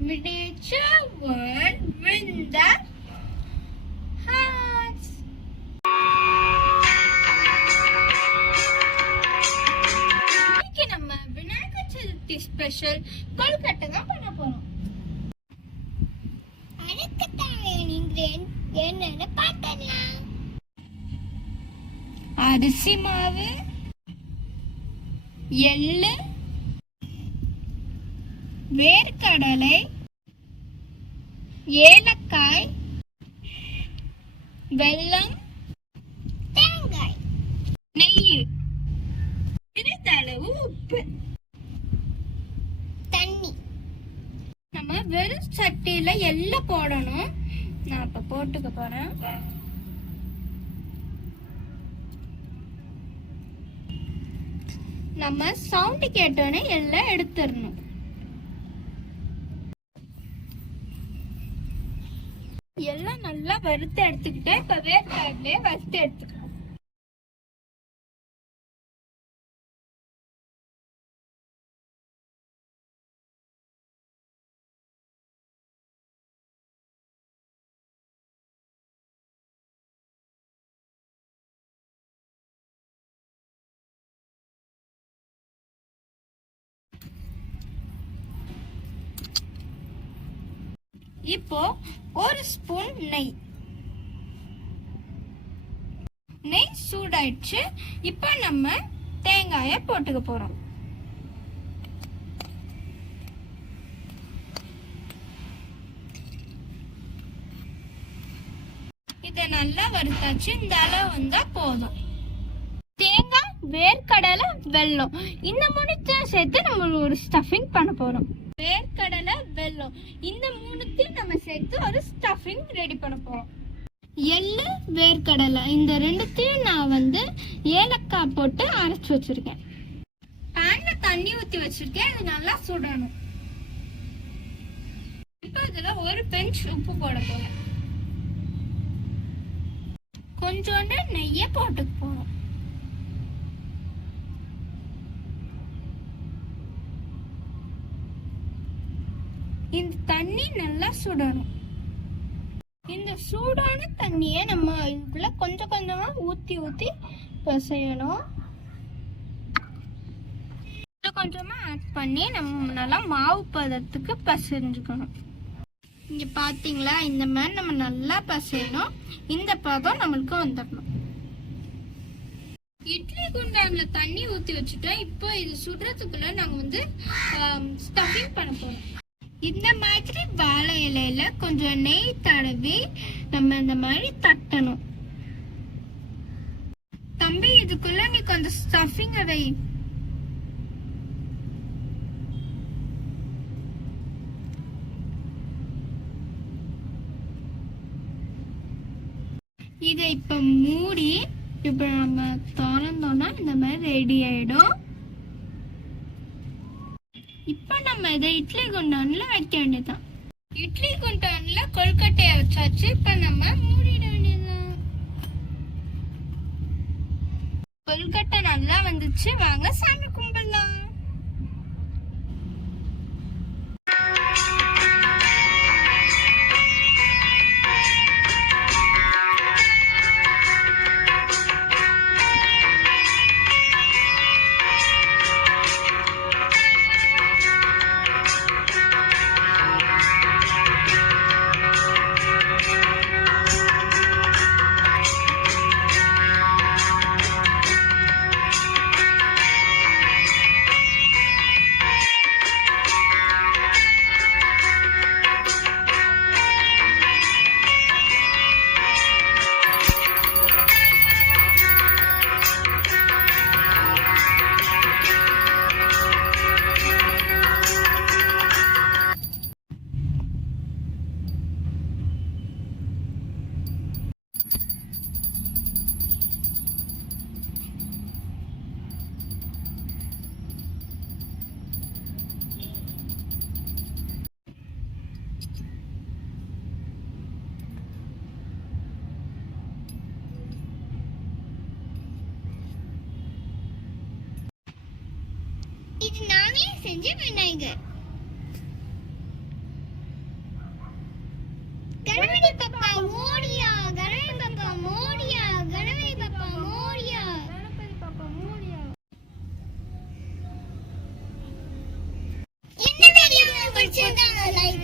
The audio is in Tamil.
miniature world win the hearts. இன்னைக்கு நம்ம விநாயகர் சதுர்த்தி ஸ்பெஷல் கொழுக்கட்டை தான் பண்ண போறோம். அதுக்கு தேவையான இன்கிரிடியன்ட் என்னன்னு பார்க்கலாம். அரிசி மாவு, எள்ளு, வேர்க்கடலை, ஏலக்காய், வெல்லம், தேங்காய், நெய், சிறிதளவு உப்பு, தண்ணி. நம்ம வெறும் சட்டியில எல்லாம் போடணும். நான் இப்ப போட்டுக்க போறேன். நம்ம சவுண்ட் கேட்டோன்னே எல்லாம் எடுத்துடணும். எல்லாம் நல்லா வறுத்து எடுத்துக்கிட்டு இப்ப வேர்க்கடலையே வறுத்து எடுத்துக்கலாம். இப்போ ஒரு ஸ்பூன் நெய் சூடாயிடுச்சு. இப்போ நம்ம தேங்காயை போட்டுக்க போறோம். இத நல்லா வறுத்தாச்சு. இந்த அளவு வந்தா போதும். தேங்காய், வேர்க்கடலை, வெல்லம் இந்த மூணுத்தையும் சேர்த்து நம்ம ஒரு ஸ்டஃபிங் பண்ண போறோம். வேர்க்கடலை, வெல்லம் இந்த மூணுத்தையும் நம்ம சேர்த்து ஒரு ஸ்டஃபிங் ரெடி பண்ண போறோம். எள்ளு, வேர்க்கடலை இந்த ரெண்டுத்தையும் நான் ஏலக்காய் போட்டு அரைச்சு வச்சிருக்கேன். பேன்ல தண்ணி ஊத்தி வச்சிருக்கேன். இது நல்லா சுடணும். இப்போ இதுல ஒரு பிஞ்ச் உப்பு போட போறேன். கொஞ்சோண்டு நெய்யை போட்டு போறோம். இந்த தண்ணி நல்லா சுடணும். இந்த சூடான தண்ணியை நம்ம இதுக்குள்ள கொஞ்சம் கொஞ்சமா ஊத்தி பிசையணும். கொஞ்சமா ஆட் பண்ணி நம்ம நல்லா மாவு பதத்துக்கு பிசைஞ்சுக்கணும். இங்க பாத்தீங்களா, இந்த மாதிரி நம்ம நல்லா பிசையணும். இந்த பதம் நம்மளுக்கு வந்துடணும். இட்லி குண்டான்ல தண்ணி ஊத்தி வச்சுட்டோம். இப்போ இது சுடுறதுக்குள்ள நாங்க ஸ்டஃபிங் பண்ண போறோம். இந்த மாதிரி வாழை இலையில கொஞ்சம் நெய் தடவி நம்ம இந்த மாதிரி தட்டணும். தம்பி, இதுக்குள்ள நீ கொஞ்சம் ஸ்டஃபிங் வை. இதை இப்ப மூடி இப்ப நம்ம திறந்தோம்னா இந்த மாதிரி ரெடி ஆயிடும். இப்ப நம்ம இதை இட்லி குண்டான்ல வைக்க வேண்டியதான். இட்லி குண்டான்ல கொழுக்கட்டையை வச்சாச்சு. இப்ப நம்ம மூடிட வேண்டியதான். கொழுக்கட்டை நல்லா வந்துச்சு. வாங்க சாமி கும்பிடலாம். இது நானே செஞ்ச விநாயகர். கணபதி பப்பா மோரியா, கணபதி பப்பா மோரியா, கணபதி பப்பா மோரியா, கணபதி பப்பா மோரியா. இந்த வீடியோ பிடிச்சிருந்தா லைக்